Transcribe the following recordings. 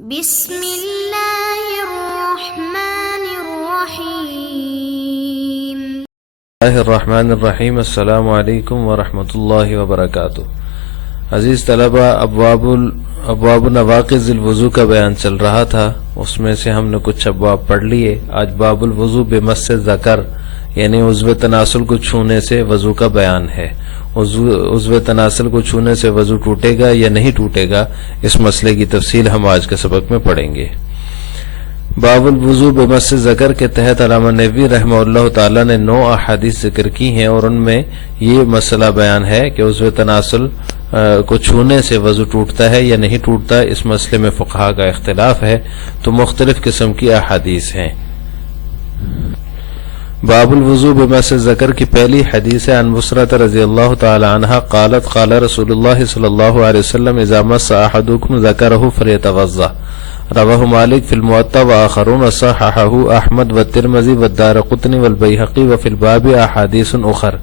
بسم اللہ الرحمن الرحیم۔ اللہ الرحمن الرحیم۔ السلام علیکم ورحمۃ اللہ وبرکاتہ۔ عزیز طلبہ، ابواب نواقض الوضو کا بیان چل رہا تھا، اس میں سے ہم نے کچھ ابواب پڑھ لیے۔ آج باب الوضو بمس ذکر یعنی عضو تناسل کو چھونے سے وضو کا بیان ہے۔ عضو تناسل کو چھونے سے وضو ٹوٹے گا یا نہیں ٹوٹے گا، اس مسئلے کی تفصیل ہم آج کے سبق میں پڑھیں گے۔ باب الوضو بمس ذکر کے تحت علامہ نووی رحمہ اللہ تعالی نے 9 احادیث ذکر کی ہیں، اور ان میں یہ مسئلہ بیان ہے کہ عضو تناسل کو چھونے سے وضو ٹوٹتا ہے یا نہیں ٹوٹتا۔ اس مسئلے میں فقہا کا اختلاف ہے، تو مختلف قسم کی احادیث ہیں۔ باب الوضو بمس ذکر کی پہلی حدیث ہے عن بصرۃ رضی اللہ تعالی عنہ قالت قال رسول اللہ صلی اللہ علیہ وسلم اذا مس احدکم ذکرہ فلیتوضأ، رواہ مالک فی الموطأ وآخرون صححہ احمد والترمذی والدارقطنی والبیہقی وفی الباب احادیث اخر۔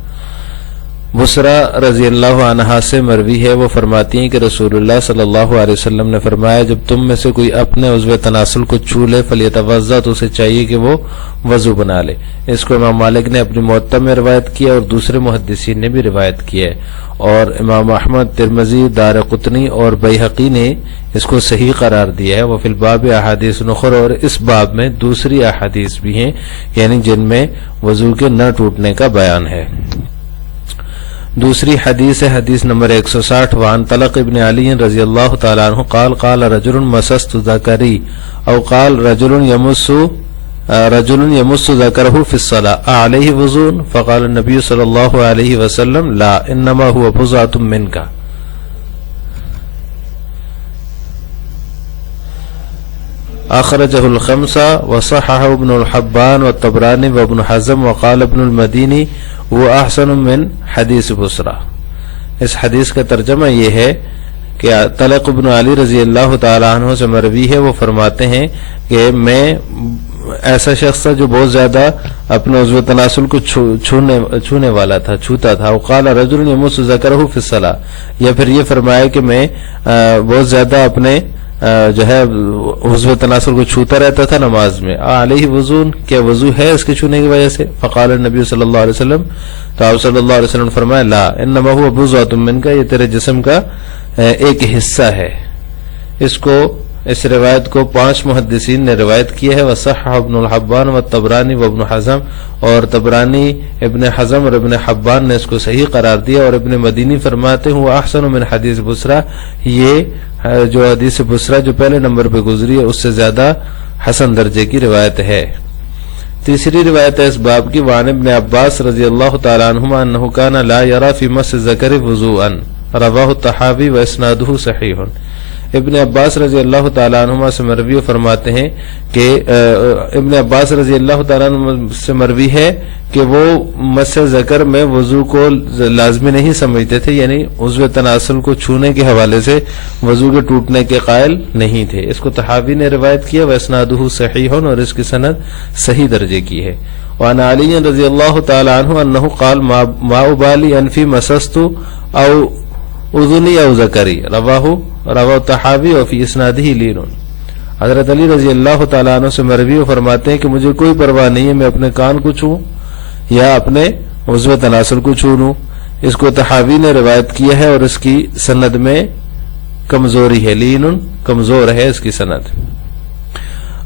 بصرہ رضی اللہ عنہ سے مروی ہے، وہ فرماتی ہیں کہ رسول اللہ صلی اللہ علیہ وسلم نے فرمایا جب تم میں سے کوئی اپنے عضو تناسل کو چھو لے فلیتوضأ، تو اسے چاہیے کہ وہ وضو بنا لے۔ اس کو امام مالک نے اپنی موطأ میں روایت کیا اور دوسرے محدثین نے بھی روایت کیا ہے، اور امام احمد، ترمذی، دارقطنی اور بیہقی نے اس کو صحیح قرار دیا ہے۔ وفی الباب احادیث اخر، اور اس باب میں دوسری احادیث بھی ہیں، یعنی جن میں وضو کے نہ ٹوٹنے کا بیان ہے۔ دوسری حدیث ہے حدیث نمبر 160 وعن طلق ابن علی رضی اللہ تعالی عنہ قال قال رجل مسست ذکری او قال رجل يمس ذکرہ فی الصلاة اعلیہ وضو؟ فقال النبی صلی اللہ علیہ وسلم لا انما هو بضعۃ منک۔ اخرجہ الخمسہ وصححہ ابن الحبان والطبرانی وابن حزم وقال ابن المدینی وہ احسن من حدیث بصرہ۔ اس حدیث کا ترجمہ یہ ہے کہ طلق ابن علی رضی اللہ تعالی عنہ سے مروی ہے، وہ فرماتے ہیں کہ میں ایسا شخص تھا جو بہت زیادہ اپنے عضو تناسل کو چھونے والا تھا، چھوتا تھا۔ وقال رجل یمس ذکرہ فی الصلاۃ، یا پھر یہ فرمایا کہ میں بہت زیادہ اپنے جو ہے عضو تناسل کو چھوتا رہتا تھا نماز میں۔ علیہ وضو، کیا وضو ہے اس کے چھونے کی وجہ سے؟ فقال النبی صلی اللہ علیہ وسلم، تو آپ صلی اللہ علیہ وسلم فرمایا لا انما هو بضعۃ منک، یہ تیرے جسم کا ایک حصہ ہے۔ اس روایت کو 5 محدثین نے روایت کیا ہے، وصححہ ابن الحبان والطبرانی وابن حزم، اور طبرانی، ابن حزم اور ابن حبان نے اس کو صحیح قرار دیا، اور ابن مدینی فرماتے ہیں وہ احسن من حدیث بصرہ، یہ جو حدیث بصرہ جو پہلے نمبر پہ گزری ہے اس سے زیادہ حسن درجے کی روایت ہے۔ تیسری روایت ہے اس باب کی وعن ابن عباس رضی اللہ تعالی عنہما انہ کان لا یرى فی مس الذکر وضوءا، رواہ الطحاوی واسنادہ صحیح۔ ابن عباس رضی اللہ تعالی عنہما سے مروی فرماتے ہیں کہ ابن عباس رضی اللہ تعالی عنہ سے مروی ہے کہ وہ مس ذکر میں وضو کو لازمی نہیں سمجھتے تھے، یعنی عضو تناسل کو چھونے کے حوالے سے وضو کے ٹوٹنے کے قائل نہیں تھے۔ اس کو طحاوی نے روایت کیا، واسنادہ صحیح، اور اس کی سند صحیح درجے کی ہے۔ وعن علی رضی اللہ تعالی عنہ انہ قال ما ابالی ان فی مسست او اذنی او ذکری، رواہ طحاوی وفی اسنادہ لین۔ حضرت علی رضی اللہ تعالیٰ عنہ سے مروی فرماتے ہیں کہ مجھے کوئی پرواہ نہیں ہے میں اپنے کان کو چھوں یا اپنے عضو تناسل کو چھو لوں۔ اس کو طحاوی نے روایت کیا ہے، اور اس کی سند میں کمزوری ہے، لین، کمزور ہے اس کی سند۔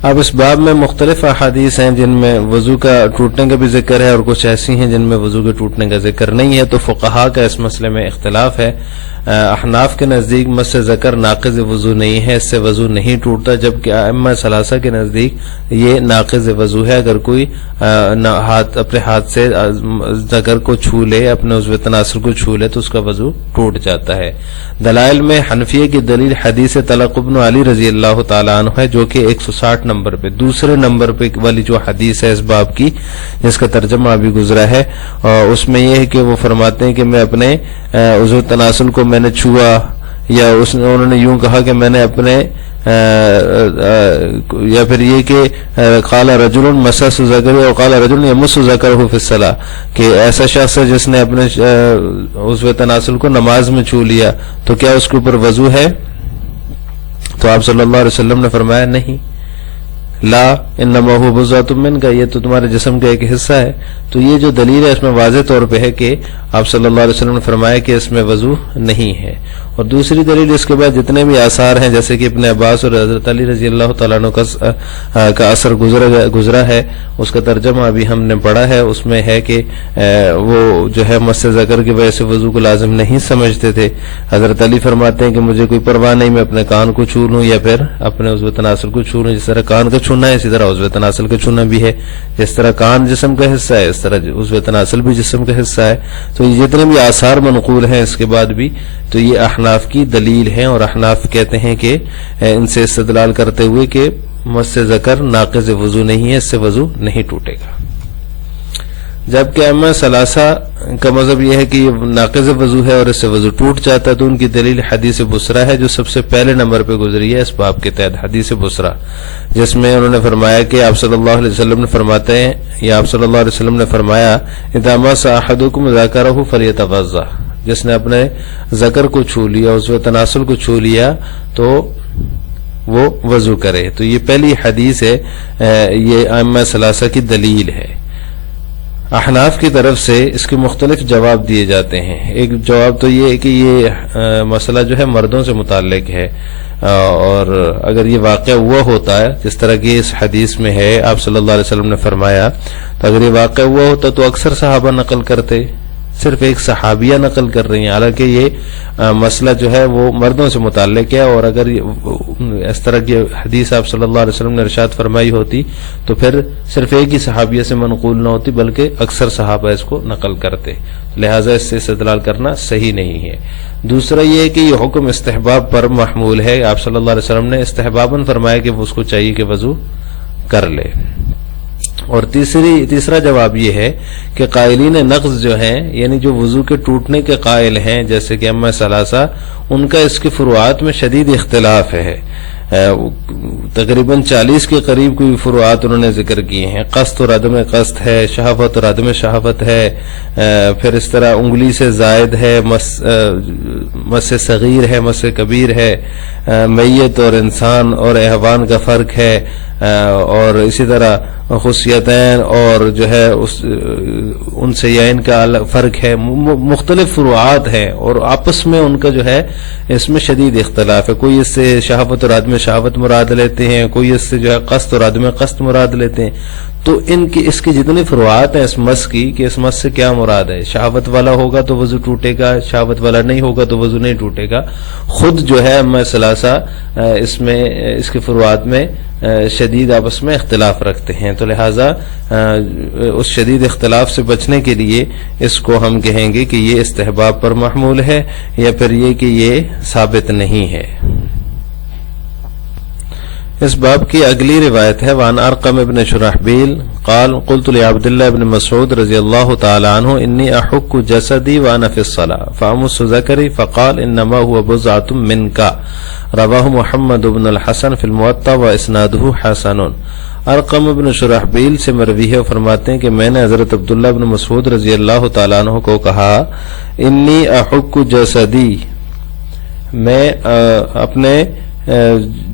اب اس باب میں مختلف احادیث ہیں جن میں وضو کا ٹوٹنے کا بھی ذکر ہے، اور کچھ ایسی ہیں جن میں وضو کے ٹوٹنے کا ذکر نہیں ہے، تو فقہا کا اس مسئلے میں اختلاف ہے۔ احناف کے نزدیک مس ذکر ناقض وضو نہیں ہے، اس سے وضو نہیں ٹوٹتا، جبکہ ائمہ ثلاثہ کے نزدیک یہ ناقض وضو ہے۔ اگر کوئی اپنے ہاتھ سے ذکر کو چھو لے، اپنے عضو تناسل کو چھو لے، تو اس کا وضو ٹوٹ جاتا ہے۔ دلائل میں حنفیہ کی دلیل حدیث طلق ابن علی رضی اللہ تعالیٰ عنہ ہے، جو کہ 160 نمبر پہ دوسرے نمبر پہ والی جو حدیث ہے اس باب کی، جس کا ترجمہ ابھی گزرا ہے، اور اس میں یہ ہے کہ وہ فرماتے ہیں کہ میں اپنے عضو تناسل کو میں نے چھوا، یا انہوں نے یوں کہا کہ میں نے اپنے یا پھر یہ کہ قال رجل مسس ذکرہ اور قال رجل یمس ذکرہ فی الصلاۃ، کہ ایسا شخص ہے جس نے اپنے عضو تناسل کو نماز میں چھو لیا، تو کیا اس کے اوپر وضو ہے؟ تو آپ صلی اللہ علیہ وسلم نے فرمایا نہیں، لا انما هو بضعۃ منک، یہ تو تمہارے جسم کا ایک حصہ ہے. تو یہ جو دلیل ہے اس میں واضح طور پہ ہے کہ آپ صلی اللہ علیہ وسلم نے فرمایا کہ اس میں وضو نہیں ہے. اور دوسری دلیل اس کے بعد جتنے بھی آثار ہیں جیسے کہ ابن عباس اور حضرت علی رضی اللہ تعالیٰ عنہ کا اثر گزرا ہے، اس کا ترجمہ ابھی ہم نے پڑھا ہے، اس میں ہے کہ وہ جو ہے مس ذکر کی وجہ سے وضو کو لازم نہیں سمجھتے تھے. حضرت علی فرماتے ہیں کہ مجھے کوئی پرواہ نہیں، میں اپنے کان کو چھو لوں یا پھر اپنے عضو تناسل کو چھو لوں. جس طرح کان کا چھونا ہے اسی طرح عضو تناسل کا چھونا بھی ہے. جس طرح کان جسم کا حصہ ہے اس طرح عضو تناسل بھی جسم کا حصہ ہے. تو یہ جتنے بھی آثار منقول ہیں اس کے بعد بھی تو یہ احناف کی دلیل ہے، اور احناف کہتے ہیں کہ ان سے استدلال کرتے ہوئے کہ مس ذکر ناقض وضو نہیں ہے، اس سے وضو نہیں ٹوٹے گا. جبکہ ائمہ ثلاثہ کا مذہب یہ ہے کہ یہ ناقض وضو ہے اور اس سے وضو ٹوٹ جاتا ہے. تو ان کی دلیل حدیث بصرہ ہے جو سب سے پہلے نمبر پہ گزری ہے اس باب کے تحت، حدیث بصرہ، جس میں انہوں نے فرمایا کہ آپ صلی اللہ علیہ وسلم نے فرماتے ہیں یا آپ صلی اللہ علیہ وسلم نے فرمایا اذا مس احدکم ذکرہ فلیتوضا، جس نے اپنے ذکر کو چھو لیا، عضو تناسل کو چھو لیا تو وہ وضو کرے. تو یہ پہلی حدیث ہے، یہ ائمہ ثلاثہ کی دلیل ہے. احناف کی طرف سے اس کے مختلف جواب دیے جاتے ہیں. ایک جواب تو یہ ہے کہ یہ مسئلہ جو ہے مردوں سے متعلق ہے، اور اگر یہ واقعہ ہوا ہوتا ہے جس طرح کی اس حدیث میں ہے آپ صلی اللہ علیہ وسلم نے فرمایا، تو اگر یہ واقعہ ہوا ہوتا تو اکثر صحابہ نقل کرتے. صرف ایک صحابیہ نقل کر رہی ہیں، حالانکہ یہ مسئلہ جو ہے وہ مردوں سے متعلق ہے. اور اگر اس طرح کی حدیث آپ صلی اللہ علیہ وسلم نے ارشاد فرمائی ہوتی تو پھر صرف ایک ہی صحابیہ سے منقول نہ ہوتی بلکہ اکثر صحابہ اس کو نقل کرتے، لہٰذا اس سے استدلال کرنا صحیح نہیں ہے. دوسرا یہ ہے کہ یہ حکم استحباب پر محمول ہے. آپ صلی اللہ علیہ وسلم نے استحباباً فرمایا کہ اس کو چاہیے کہ وضو کر لے. اور تیسرا جواب یہ ہے کہ قائلین نقض جو ہیں، یعنی جو وضو کے ٹوٹنے کے قائل ہیں جیسے کہ ائمہ ثلاثہ، ان کا اس کے فروعات میں شدید اختلاف ہے. تقریباً 40 کے قریب کوئی فروعات انہوں نے ذکر کیے ہیں. قصد اور عدم قصد ہے، شہوت اور عدم شہوت ہے، پھر اس طرح انگلی سے زائد ہے، مس صغیر ہے، مس کبیر ہے، میت اور انسان اور حیوان کا فرق ہے، اور اسی طرح خصیتین اور جو ہے انثیین کا فرق ہے. مختلف فروعات ہیں اور آپس میں ان کا جو ہے اس میں شدید اختلاف ہے. کوئی اس سے شہوت اور عدم شہوت مراد لیتے ہیں، کوئی اس سے جو ہے قصد اور عدم قصد مراد لیتے ہیں. تو اس کی جتنی فروعات ہیں اس مس کی کہ اس مس سے کیا مراد ہے، شہوت والا ہوگا تو وضو ٹوٹے گا، شہوت والا نہیں ہوگا تو وضو نہیں ٹوٹے گا. خود جو ہے ائمہ ثلاثہ اس کے فروعات میں شدید آپس میں اختلاف رکھتے ہیں. تو لہٰذا اس شدید اختلاف سے بچنے کے لیے اس کو ہم کہیں گے کہ یہ استحباب پر محمول ہے یا پھر یہ کہ یہ ثابت نہیں ہے. اس باب کی اگلی روایت ہے وعن ارقم ابن شرحبیل قال قلت لعبد الله بن مسعود رضی اللہ تعالی عنہ انی احک جسدی وانا فی الصلاة فامس ذکری فقال انما هو بضعۃ منک رواہ محمد بن الحسن فی الموطأ واسنادہ حسن. ارقم ابن شرحبیل سے مروی ہے، فرماتے ہیں کہ میں نے حضرت عبداللہ بن مسعود رضی اللہ تعالیٰ عنہ کو کہا انی احک جسدی، میں اپنے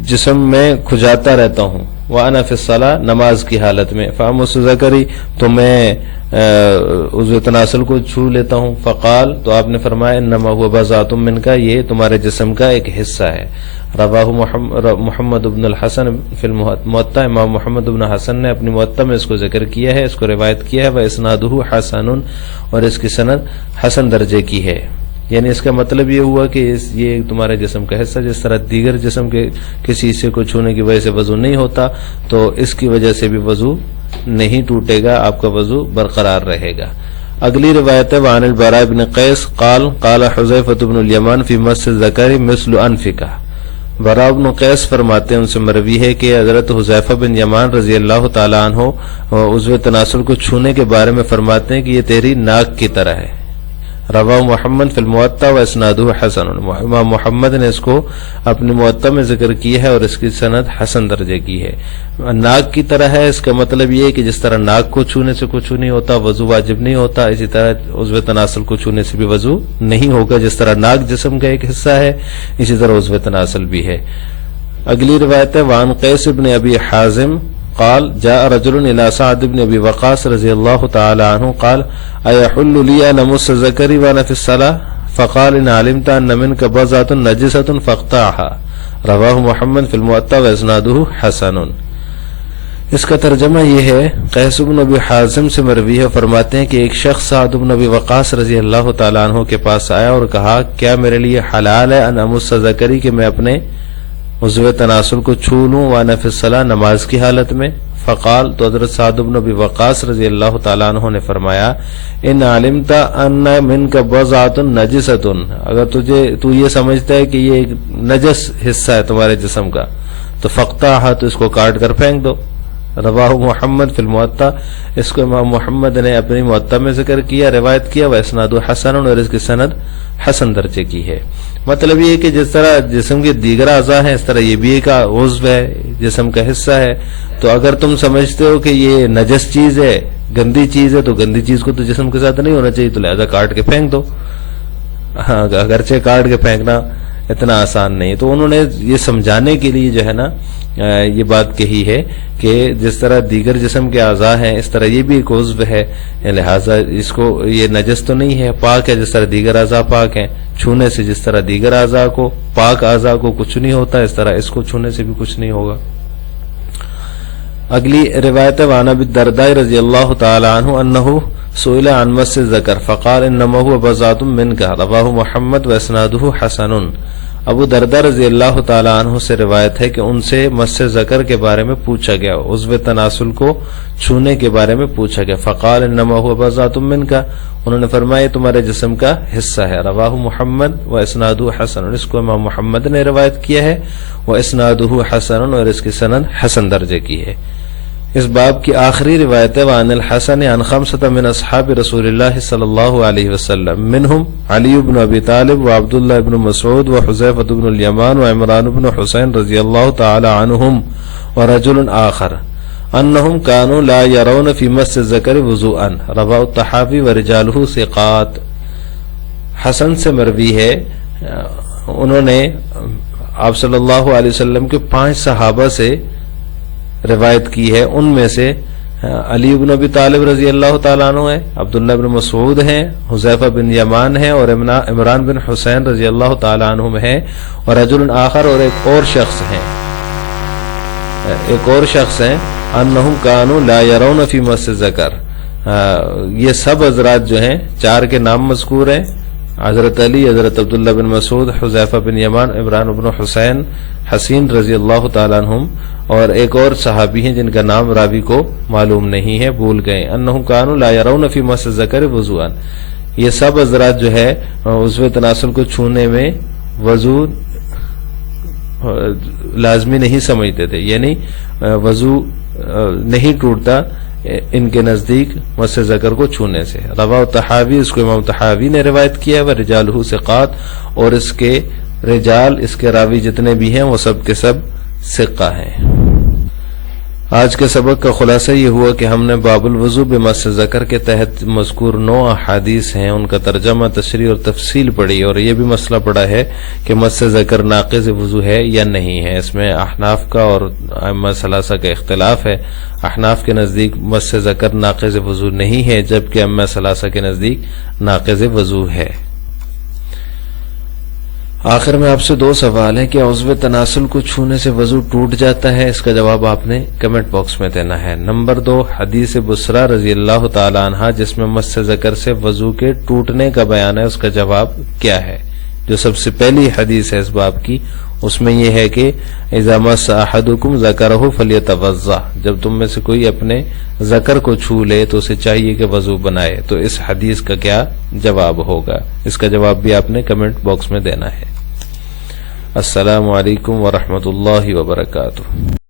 جسم میں کھجاتا رہتا ہوں، وانا فی الصلاة نماز کی حالت میں، فامس ذکری تو میں عضو تناسل کو چھو لیتا ہوں. فقال تو آپ نے فرمایا انما هو بضعۃ منک، یہ تمہارے جسم کا ایک حصہ ہے. رواہ محمد بن الحسن فی الموطأ، امام محمد بن حسن نے اپنی موطأ میں اس کو ذکر کیا ہے، اس کو روایت کیا ہے. واسنادہ حسن، اور اس کی سند حسن درجے کی ہے. یعنی اس کا مطلب یہ ہوا کہ یہ تمہارے جسم کا حصہ، جس طرح دیگر جسم کے کسی حصے کو چھونے کی وجہ سے وضو نہیں ہوتا تو اس کی وجہ سے بھی وضو نہیں ٹوٹے گا، آپ کا وضو برقرار رہے گا. اگلی روایت ہے وعن البراء بن قیس قال قال حذیفۃ بن الیمان فی مس الذکر مثل انفک. براء بن قیس فرماتے ہیں، ان سے مروی ہے کہ حضرت حذیفہ بن یمان رضی اللہ تعالی عنہ عضو تناسل کو چھونے کے بارے میں فرماتے ہیں کہ یہ تیری ناک کی طرح ہے. رواہ محمد فی الموطأ واسنادہ حسن، امام محمد نے اس کو اپنی موطأ میں ذکر کیا ہے اور اس کی سند حسن درجے کی ہے. ناک کی طرح ہے، اس کا مطلب یہ ہے کہ جس طرح ناک کو چھونے سے کچھ نہیں ہوتا، وضو واجب نہیں ہوتا، اسی طرح عضو تناسل کو چھونے سے بھی وضو نہیں ہوگا. جس طرح ناک جسم کا ایک حصہ ہے اسی طرح عضو تناسل بھی ہے. اگلی روایت ہے وعن قیس بن ابی حازم قال جاء رجل الى سعد بن ابی وقاص رضی اللہ تعالی عنہ قال ایحل لی ان امس ذکری وانا فی الصلاة فقال ان علمت ان منک بضعۃ نجسۃ فاقطعها رواہ محمد فی الموطأ واسنادہ حسن۔ اس کا ترجمہ یہ ہے، قیس بن ابی حازم سے مروی ہے، فرماتے ہیں کہ ایک شخص سعد بن ابی وقاص رضی اللہ تعالیٰ عنہ کے پاس آیا اور کہا کیا میرے لیے حلال ہے ان امس ذکری کہ میں اپنے عضو تناسل کو چھو لوں وانا فی الصلاۃ نماز کی حالت میں؟ فقال تو حضرت سعد بن ابی وقاص رضی اللہ تعالیٰ عنہ نے فرمایا ان علمت ان منک بضعۃ نجسۃ، اگر تو یہ سمجھتا ہے کہ یہ ایک نجس حصہ ہے تمہارے جسم کا تو فقطعها، تو اس کو کاٹ کر پھینک دو۔ رواہ محمد فی الموطأ، اس کو امام محمد نے اپنی موطأ میں ذکر کیا، روایت کیا، واسناد حسن، اور اس کی سند حسن درجے کی ہے۔ مطلب یہ ہے کہ جس طرح جسم کے دیگر اعضاء ہیں اس طرح یہ بھی ایک عضو ہے، جسم کا حصہ ہے، تو اگر تم سمجھتے ہو کہ یہ نجس چیز ہے، گندی چیز ہے، تو گندی چیز کو تو جسم کے ساتھ نہیں ہونا چاہیے، تو لہذا کاٹ کے پھینک دو۔ ہاں، اگرچہ کاٹ کے پھینکنا اتنا آسان نہیں ہے، تو انہوں نے یہ سمجھانے کے لیے جو ہے نا یہ بات کہی ہے کہ جس طرح دیگر جسم کے اعضاء ہیں اس طرح یہ بھی ایک عضو ہے، لہذا اس کو یہ نجس تو نہیں ہے، پاک ہے، جس طرح دیگر اعضاء پاک ہیں، چھونے سے جس طرح دیگر اعضاء کو، پاک اعضاء کو کچھ نہیں ہوتا، اس طرح اس کو چھونے سے بھی کچھ نہیں ہوگا۔ اگلی روایت وعن ابی الدرداء رضی اللہ تعالی عنہ انہ سئل عن مس الذکر فقال انما هو بضعۃ منک رواہ محمد واسنادہ حسن۔ ابو درداء رضی اللہ تعالی عنہ سے روایت ہے کہ ان سے مس ذکر کے بارے میں پوچھا گیا، عضو تناسل کو چھونے کے بارے میں پوچھا گیا، فقال انما هو بضعۃ منک، انہوں نے فرمایا تمہارے جسم کا حصہ ہے، رواہ محمد واسنادہ حسن، اور اس کو امام محمد نے روایت کیا ہے، واسنادہ حسن، اور اس کی سند حسن درجے کی ہے۔ اس باب کی آخری روایت ہے وعن الحسن عن خمسة من اصحاب رسول اللہ صلی اللہ علیہ وسلم منہم علی بن ابی طالب وعبداللہ بن مسعود وحذیفۃ بن الیمان وعمران بن حسین رضی اللہ تعالی عنہم ورجل آخر انہم كانوا لا يرون في مس الذکر وضوءا رواہ الطحاوی ورجالہ ثقات۔ حسن سے مروی ہے، انہوں نے آپ صلی اللہ علیہ وسلم کے 5 صحابہ سے روایت کی ہے، ان میں سے علی بن ابی طالب رضی اللہ تعالیٰ عنہ ہے، عبداللہ بن مسعود ہیں، حذیفہ بن یمان ہیں، اور عمران بن حسین رضی اللہ تعالیٰ عنہ ہیں، اور رجل آخر، اور ایک اور شخص ہیں انہم کانوا لا یرون فی مس الذکر۔ یہ سب حضرات جو ہیں 4 کے نام مذکور ہیں، حضرت علی، حضرت عبداللہ بن مسعود، حذیفہ بن یمان، عمران بن حسین حسین رضی اللہ تعالیٰ عنہم، اور ایک اور صحابی ہیں جن کا نام راوی کو معلوم نہیں ہے، بھول گئے۔ انہم کانوا لا یرون فی مس الذکر وضوءا، یہ سب حضرات جو ہے عضو تناسل کو چھونے میں وضو لازمی نہیں سمجھتے تھے، یعنی وضو نہیں ٹوٹتا ان کے نزدیک مس ذکر کو چھونے سے۔ رواہ طحاوی، اس کو امام طحاوی نے روایت کیا ہے، ورجالہ ثقات، اور اس کے رجال، اس کے راوی جتنے بھی ہیں وہ سب کے سب ثقہ ہیں۔ آج کے سبق کا خلاصہ یہ ہوا کہ ہم نے باب الوضو بمس ذکر کے تحت مذکور 9 احادیث ہیں، ان کا ترجمہ، تشریح اور تفصیل پڑھی، اور یہ بھی مسئلہ پڑا ہے کہ مس ذکر ناقض وضو ہے یا نہیں ہے۔ اس میں احناف کا اور ائمہ ثلاثہ کا اختلاف ہے۔ احناف کے نزدیک مس ذکر ناقض وضو نہیں ہے، جبکہ ائمہ ثلاثہ کے نزدیک ناقض وضو ہے۔ آخر میں آپ سے 2 سوال ہیں کہ عضو تناسل کو چھونے سے وضو ٹوٹ جاتا ہے، اس کا جواب آپ نے کمنٹ باکس میں دینا ہے۔ نمبر 2، حدیث بصرہ رضی اللہ تعالی عنہا جس میں مس ذکر سے وضو کے ٹوٹنے کا بیان ہے، اس کا جواب کیا ہے؟ جو سب سے پہلی حدیث ہے اس باب کی، اس میں یہ ہے کہ اذا مس احدکم ذکرہ فلیتوضا، جب تم میں سے کوئی اپنے ذکر کو چھو لے تو اسے چاہیے کہ وضو بنائے۔ تو اس حدیث کا کیا جواب ہوگا؟ اس کا جواب بھی آپ نے کمنٹ باکس میں دینا ہے۔ السلام علیکم ورحمۃ اللہ وبرکاتہ۔